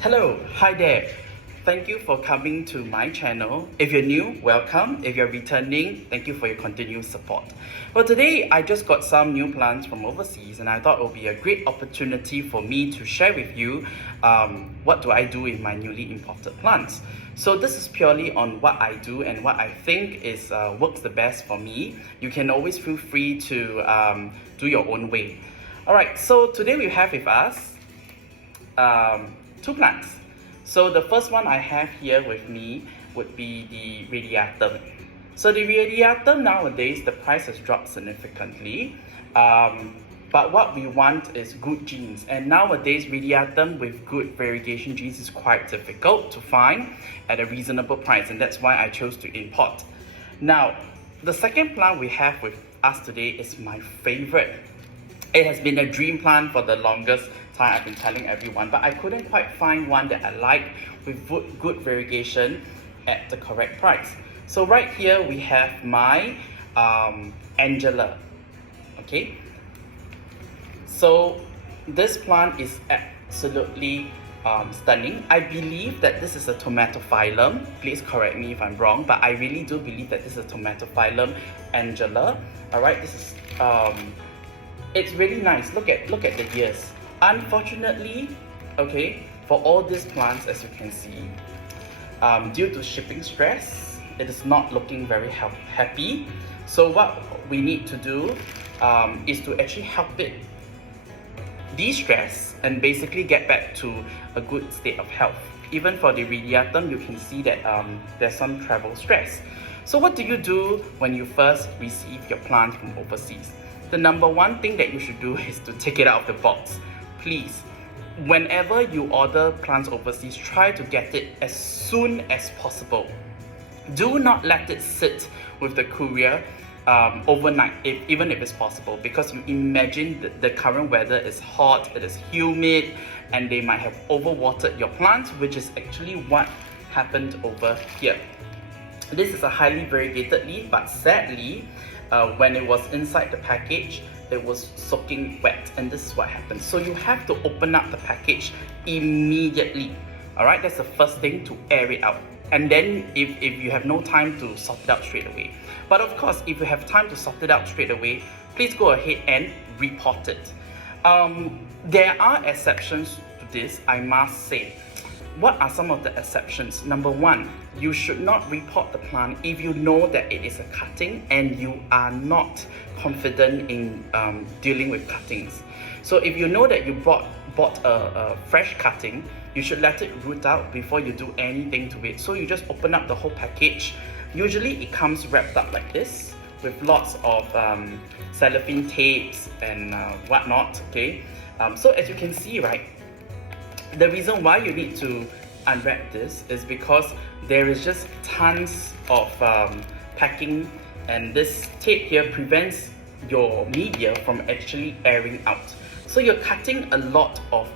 Hello, hi there. Thank you for coming to my channel. If you're new, welcome. If you're returning, thank you for your continued support. Well, today I just got some new plants from overseas and I thought it would be a great opportunity for me to share with you what do I do with my newly imported plants. So this is purely on what I do and what I think is works the best for me. You can always feel free to do your own way. Alright, so today we have with us two plants. So the first one I have here with me would be the radiatum. So the radiatum nowadays, the price has dropped significantly. But what we want is good genes. And nowadays, radiatum with good variegation genes is quite difficult to find at a reasonable price. And that's why I chose to import. Now, the second plant we have with us today is my favorite. It has been a dream plant for the longest time. I've been telling everyone, but I couldn't quite find one that I like with good variegation at the correct price. So right here we have my Angela. Okay, so this plant is absolutely stunning. I believe that this is a tomatophyllum. Please correct me if I'm wrong, but I really do believe that this is a tomatophyllum Angela. All right, this is it's really nice. Look at the ears. Unfortunately, okay, for all these plants, as you can see, due to shipping stress, it is not looking very happy. So what we need to do is to actually help it de-stress and basically get back to a good state of health. Even for the radiatum, you can see that there's some travel stress. So what do you do when you first receive your plant from overseas? The number one thing that you should do is to take it out of the box. Please, whenever you order plants overseas, try to get it as soon as possible. Do not let it sit with the courier overnight, even if it's possible, because you imagine the current weather is hot, it is humid, and they might have overwatered your plants, which is actually what happened over here. This is a highly variegated leaf, but sadly, when it was inside the package, it was soaking wet, and this is what happens. So you have to open up the package immediately. Alright, that's the first thing, to air it out. And then if you have no time to sort it out straight away. But of course, if you have time to sort it out straight away, please go ahead and report it. There are exceptions to this, I must say. What are some of the exceptions? Number one, you should not report the plant if you know that it is a cutting and you are not confident in dealing with cuttings. So if you know that you bought a fresh cutting, you should let it root out before you do anything to it. So you just open up the whole package. Usually it comes wrapped up like this with lots of cellophane tapes and whatnot. Okay, so as you can see, right, the reason why you need to unwrap this is because there is just tons of packing, and this tape here prevents your media from actually airing out. So you're cutting a lot of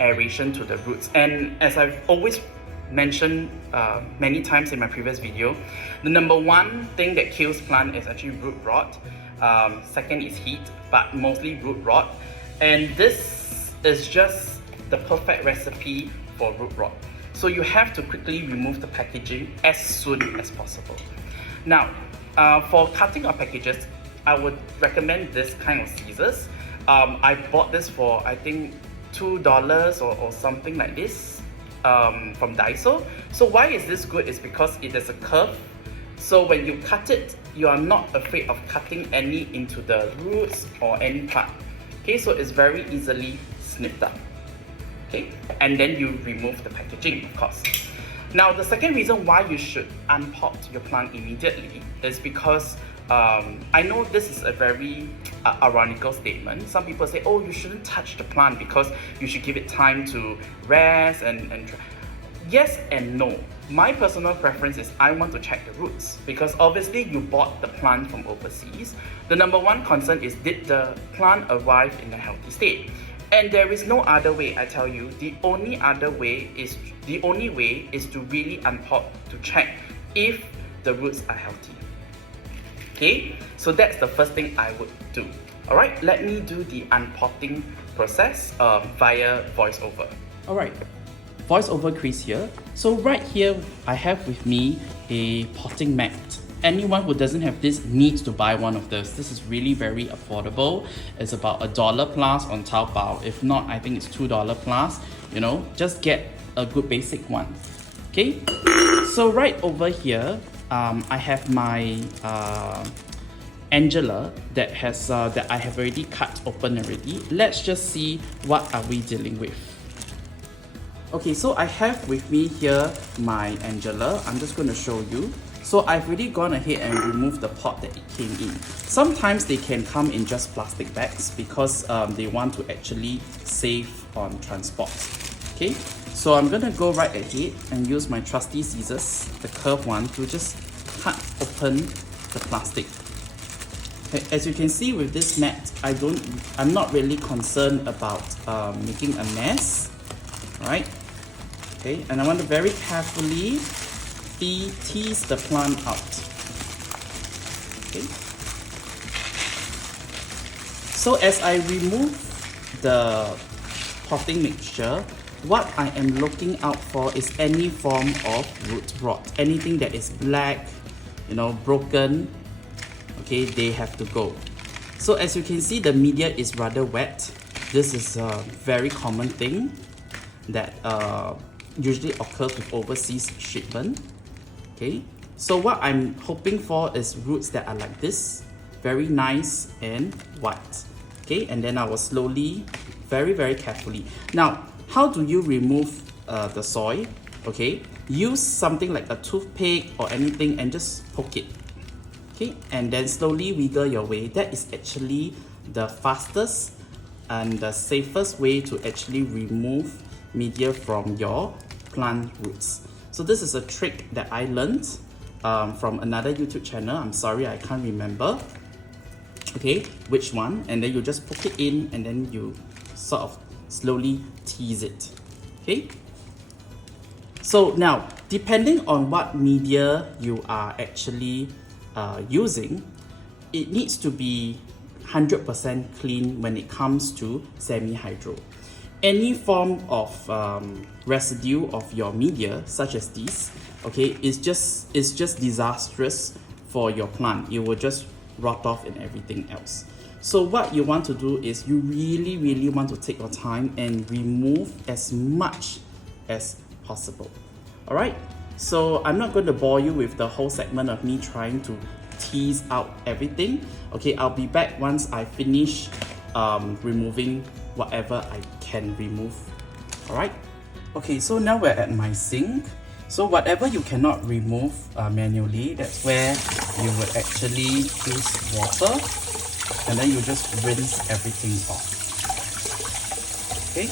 aeration to the roots. And as I've always mentioned many times in my previous video, the number one thing that kills plant is actually root rot. Second is heat, but mostly root rot. And this is just the perfect recipe for root rot. So you have to quickly remove the packaging as soon as possible. Now, for cutting of packages, I would recommend this kind of scissors. I bought this for, I think, $2 or something like this from Daiso. So why is this good? Is because it is a curve. So when you cut it, you are not afraid of cutting any into the roots or any part. Okay, so it's very easily snipped up. Okay, and then you remove the packaging, of course. Now, the second reason why you should unpot your plant immediately is because I know this is a very ironical statement. Some people say, oh, you shouldn't touch the plant because you should give it time to rest and yes and no. My personal preference is I want to check the roots, because obviously you bought the plant from overseas. The number one concern is, did the plant arrive in a healthy state? And there is no other way, I tell you. The only way is to really unpot to check if the roots are healthy. Okay, so that's the first thing I would do. Alright, let me do the unpotting process via voiceover. Alright, voiceover crease here. So right here, I have with me a potting mat. Anyone who doesn't have this needs to buy one of those. This is really very affordable. It's about $1 plus on Taobao. If not, I think it's $2 plus. You know, just get a good basic one. Okay, so right over here, I have my Angela that has that I have already cut open already. Let's just see what are we dealing with. Okay, so I have with me here my Angela. I'm just going to show you. So I've already gone ahead and removed the pot that it came in. Sometimes they can come in just plastic bags because they want to actually save on transport. Okay, so I'm gonna go right ahead and use my trusty scissors, the curved one, to just cut open the plastic. Okay, as you can see with this mat, I'm not really concerned about making a mess, right? Okay, and I want to very carefully tease the plant out. Okay. So as I remove the potting mixture, what I am looking out for is any form of root rot. Anything that is black, you know, broken, okay, they have to go. So as you can see, the media is rather wet. This is a very common thing that usually occurs with overseas shipment. Okay, so what I'm hoping for is roots that are like this, very nice and white. Okay, and then I will slowly, very carefully. Now, how do you remove the soil? Okay, use something like a toothpick or anything and just poke it. Okay, and then slowly wiggle your way. That is actually the fastest and the safest way to actually remove media from your plant roots. So this is a trick that I learned from another YouTube channel. I'm sorry, I can't remember. Okay, which one? And then you just poke it in and then you sort of slowly tease it. Okay. So now, depending on what media you are actually using, it needs to be 100% clean when it comes to semi-hydro. Any form of residue of your media, such as this, okay, is just disastrous for your plant. It will just rot off and everything else. So what you want to do is you really want to take your time and remove as much as possible. All right. So I'm not going to bore you with the whole segment of me trying to tease out everything. Okay, I'll be back once I finish removing whatever I can remove. Alright, okay, so now we're at my sink. So whatever you cannot remove manually, that's where you would actually use water and then you just rinse everything off. Okay,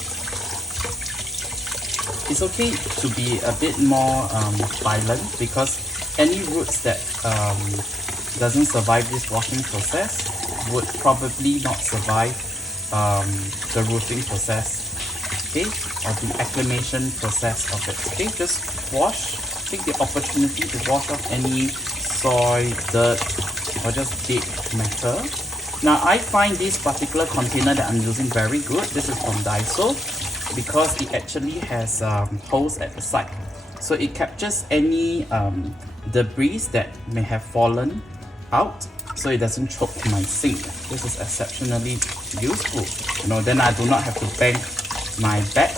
it's okay to be a bit more violent because any roots that doesn't survive this washing process would probably not survive the rooting process, okay, or the acclimation process of it. Okay, just wash, take the opportunity to wash off any soil, dirt, or just dead matter. Now I find this particular container that I'm using very good. This is from Daiso because it actually has holes at the side, so it captures any debris that may have fallen out, so it doesn't choke my sink. This is exceptionally useful. You know, then I do not have to bang my back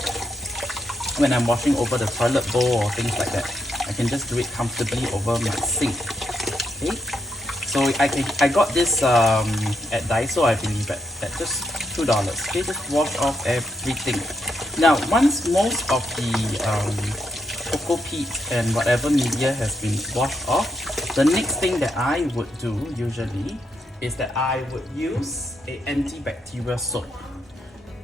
when I'm washing over the toilet bowl or things like that. I can just do it comfortably over my sink. Okay, so I got this at Daiso, I believe, at just $2. Okay, just wash off everything. Now, once most of the cocoa peat and whatever media has been washed off, the next thing that I would do usually is that I would use an antibacterial soap.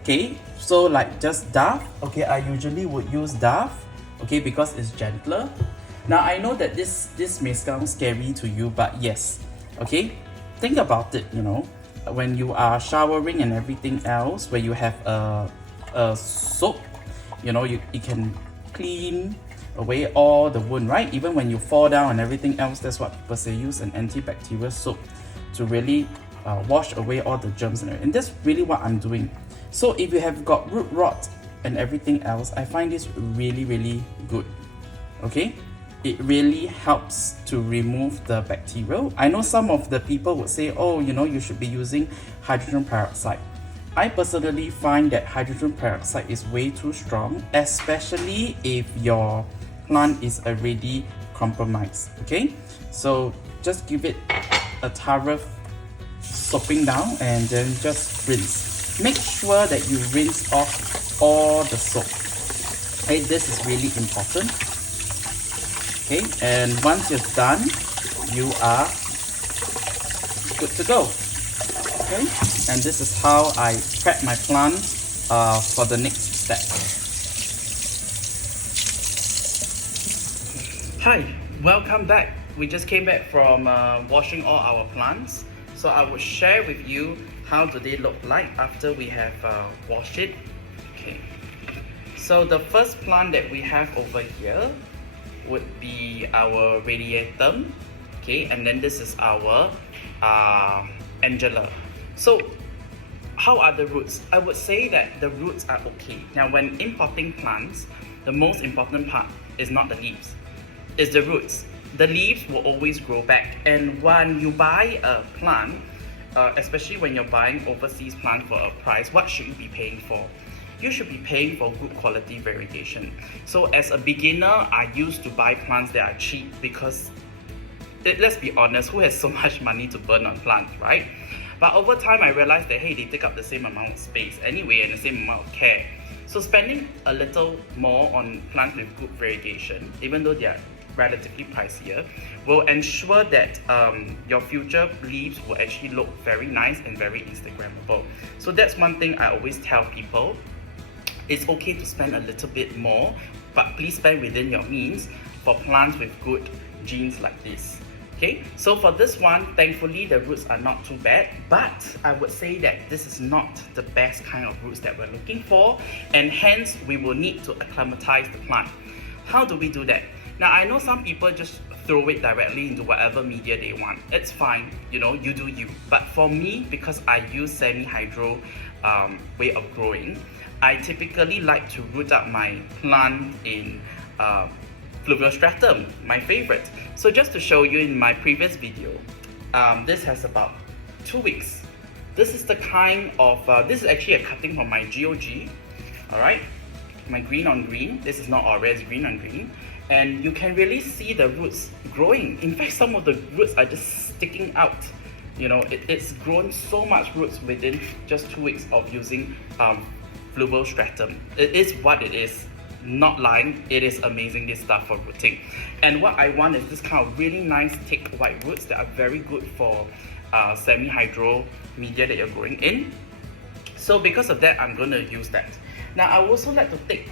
Okay, so like just Dove. Okay, I usually would use Dove, okay, because it's gentler. Now I know that this may sound scary to you, but yes, okay, think about it. You know, when you are showering and everything else, where you have a soap, you know, it can clean away all the wound, right? Even when you fall down and everything else, that's what people say, use an antibacterial soap to really wash away all the germs and everything. And that's really what I'm doing. So if you have got root rot and everything else, I find this really good. Okay, it really helps to remove the bacteria. I know some of the people would say, oh, you should be using hydrogen peroxide. I personally find that hydrogen peroxide is way too strong, especially if your plant is already compromised. Okay, so just give it a thorough soaping down and then just rinse. Make sure that you rinse off all the soap. Okay, this is really important. Okay, and once you're done, you are good to go. Okay, and this is how I prep my plant for the next step. Hi, welcome back. We just came back from washing all our plants. So I will share with you how do they look like after we have washed it. Okay, so the first plant that we have over here would be our radiatum. Okay, and then this is our Angela. So how are the roots? I would say that the roots are okay. Now when importing plants, the most important part is not the leaves, it's the roots. The leaves will always grow back, and when you buy a plant, especially when you're buying overseas plant for a price, what should you be paying for? You should be paying for good quality variegation. So as a beginner, I used to buy plants that are cheap because, let's be honest, who has so much money to burn on plants, right? But over time, I realized that, hey, they take up the same amount of space anyway and the same amount of care. So spending a little more on plants with good variegation, even though they are relatively pricier, will ensure that your future leaves will actually look very nice and very Instagrammable. So that's one thing I always tell people. It's okay to spend a little bit more, but please spend within your means for plants with good genes like this. Okay, so for this one, thankfully the roots are not too bad, but I would say that this is not the best kind of roots that we're looking for, and hence we will need to acclimatize the plant. How do we do that? Now I know some people just throw it directly into whatever media they want. It's fine, you do you. But for me, because I use semi-hydro way of growing, I typically like to root out my plant in fluvial stratum, my favorite. So just to show you in my previous video, this has about 2 weeks. This is the kind of, this is actually a cutting from my GOG, alright? My green on green. This is not orange, it's green on green. And you can really see the roots growing. In fact, some of the roots are just sticking out. It's grown so much roots within just 2 weeks of using fluvial stratum. It is what it is. Not lying, it is amazing, this stuff for rooting. And what I want is this kind of really nice thick white roots that are very good for semi-hydro media that you're growing in. So because of that, I'm going to use that. Now I would also like to take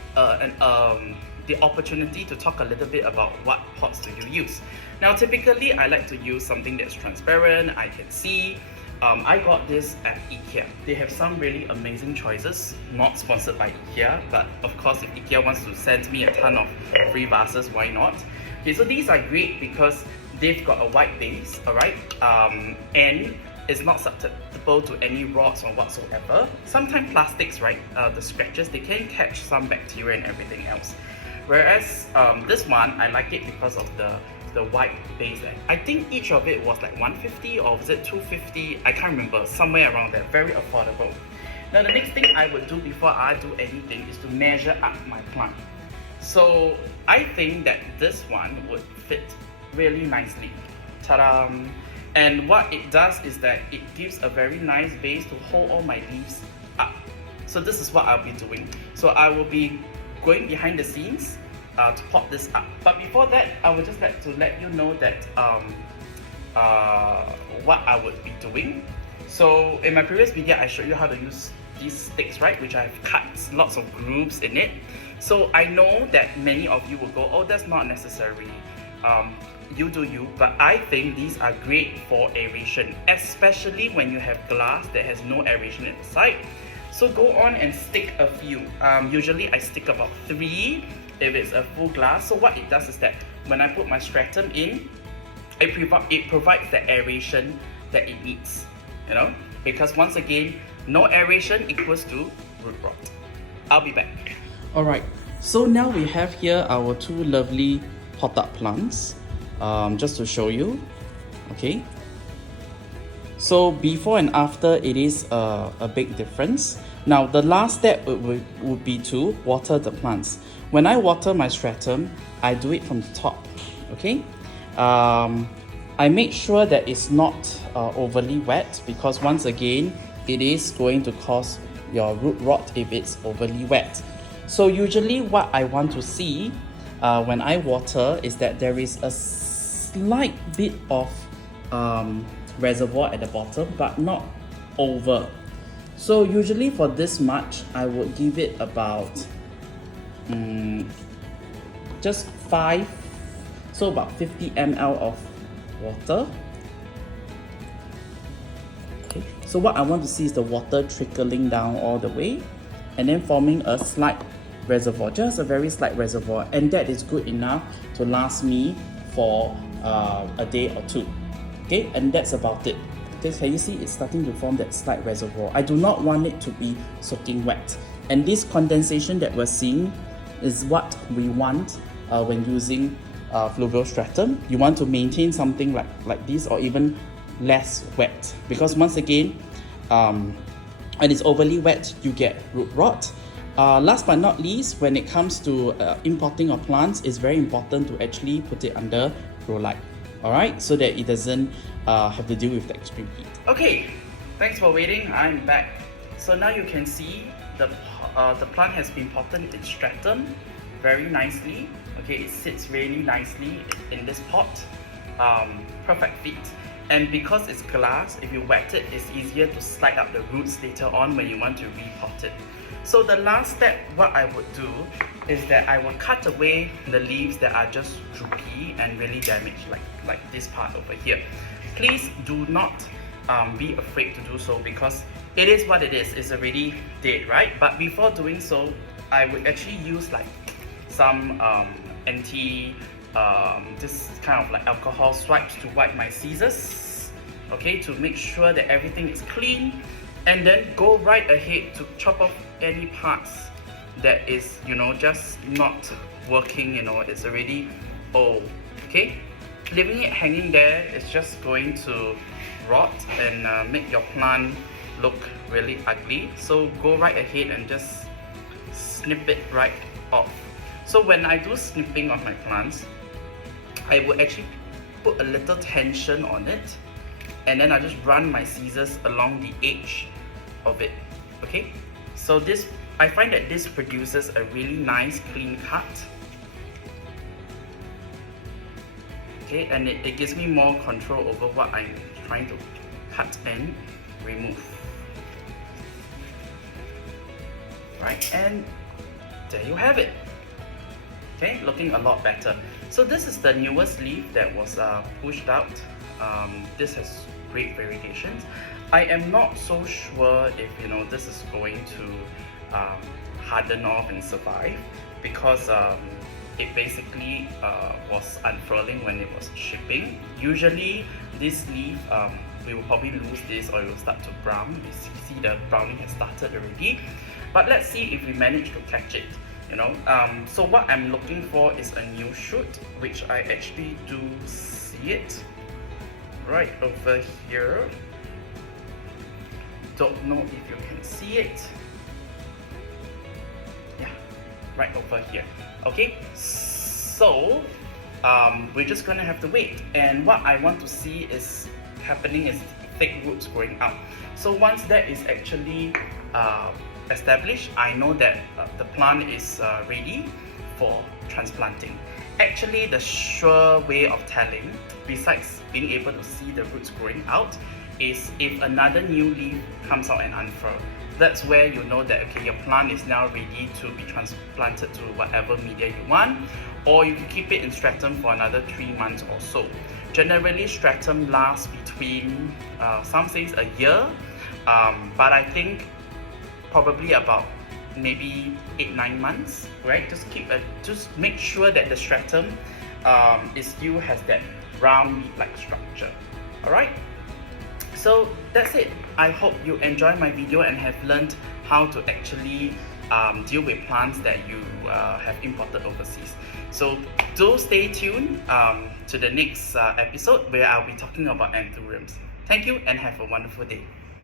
the opportunity to talk a little bit about what pots do you use. Now typically I like to use something that's transparent, I can see. I got this at IKEA. They have some really amazing choices, not sponsored by IKEA, but of course if IKEA wants to send me a ton of free vases, why not? Okay, so these are great because they've got a white base, alright, and it's not susceptible to any rods or whatsoever. Sometimes plastics, right, the scratches, they can catch some bacteria and everything else. Whereas this one, I like it because of the white base. I think each of it was like 150 or was it 250? I can't remember, somewhere around there, very affordable. Now the next thing I would do before I do anything is to measure up my plant. So I think that this one would fit really nicely. Ta-da! And what it does is that it gives a very nice base to hold all my leaves up. So this is what I'll be doing. So I will be going behind the scenes to pop this up. But before that, I would just like to let you know that what I would be doing. So in my previous video, I showed you how to use these sticks, right, which I've cut lots of grooves in it. So I know that many of you will go, oh, that's not necessary. You do you, but I think these are great for aeration, especially when you have glass that has no aeration inside. So go on and stick a few. Usually I stick about 3 if it's a full glass. So what it does is that when I put my stratum in, it provides the aeration that it needs, because once again, no aeration equals to root rot. I'll be back. Alright, so now we have here our two lovely pot-up plants, just to show you, okay? So before and after, it is a big difference. Now the last step would be to water the plants. When I water my stratum, I do it from the top, okay? I make sure that it's not overly wet, because once again, it is going to cause your root rot if it's overly wet. So usually what I want to see when I water is that there is a slight bit of reservoir at the bottom, but not over. So usually for this much, I would give it about just 5, so about 50 ml of water. Okay, so what I want to see is the water trickling down all the way and then forming a slight reservoir, just a very slight reservoir, and that is good enough to last me for a day or two. Okay, and that's about it. Okay, can you see it's starting to form that slight reservoir? I do not want it to be soaking wet, and this condensation that we're seeing is what we want when using fluvial stratum. You want to maintain something like this, or even less wet, because once again, when it's overly wet, you get root rot. Last but not least, when it comes to importing of plants, it's very important to actually put it under grow light, alright, so that it doesn't have to deal with the extreme heat. Okay, thanks for waiting. I'm back. So now you can see the plant has been potted in stratum very nicely. Okay, it sits really nicely in this pot. Perfect fit. And because it's glass, if you wet it, it's easier to slide up the roots later on when you want to repot it. So the last step, what I would do is that I will cut away the leaves that are just droopy and really damaged, like this part over here. Please do not be afraid to do so, because it is what it is. It's already dead, right? But before doing so, I would actually use like some this kind of like alcohol swipes to wipe my scissors, okay, to make sure that everything is clean, and then go right ahead to chop off any parts that is, you know, just not working, you know, it's already old. Okay, leaving it hanging there is just going to rot and make your plant look really ugly. So go right ahead and just snip it right off. So when I do snipping of my plants, I will actually put a little tension on it, and then I just run my scissors along the edge of it. Okay, so this, I find that this produces a really nice clean cut. Okay, and it gives me more control over what I'm trying to cut and remove. Right, and there you have it. Okay, looking a lot better. So this is the newest leaf that was pushed out. This has great variegations. I am not so sure if, you know, this is going to harden off and survive, because it basically was unfurling when it was shipping. Usually this leaf, we will probably lose this, or it will start to brown. You see the browning has started already. But let's see if we manage to catch it. You know, so what I'm looking for is a new shoot, which I actually do see it right over here. Don't know if you can see it. Yeah, right over here. Okay, so we're just gonna have to wait. And what I want to see is happening is thick roots growing out. So once that is actually established, I know that the plant is ready for transplanting. Actually, the sure way of telling, besides being able to see the roots growing out, is if another new leaf comes out and unfurl. That's where you know that, okay, your plant is now ready to be transplanted to whatever media you want, or you can keep it in stratum for another 3 months or so. Generally, stratum lasts between some says a year, but I think probably about maybe 8-9 months, right? Just make sure that the stratum it still has that round leaf-like structure. All right. So that's it. I hope you enjoyed my video and have learned how to actually deal with plants that you have imported overseas. So do stay tuned to the next episode where I'll be talking about anthuriums. Thank you and have a wonderful day.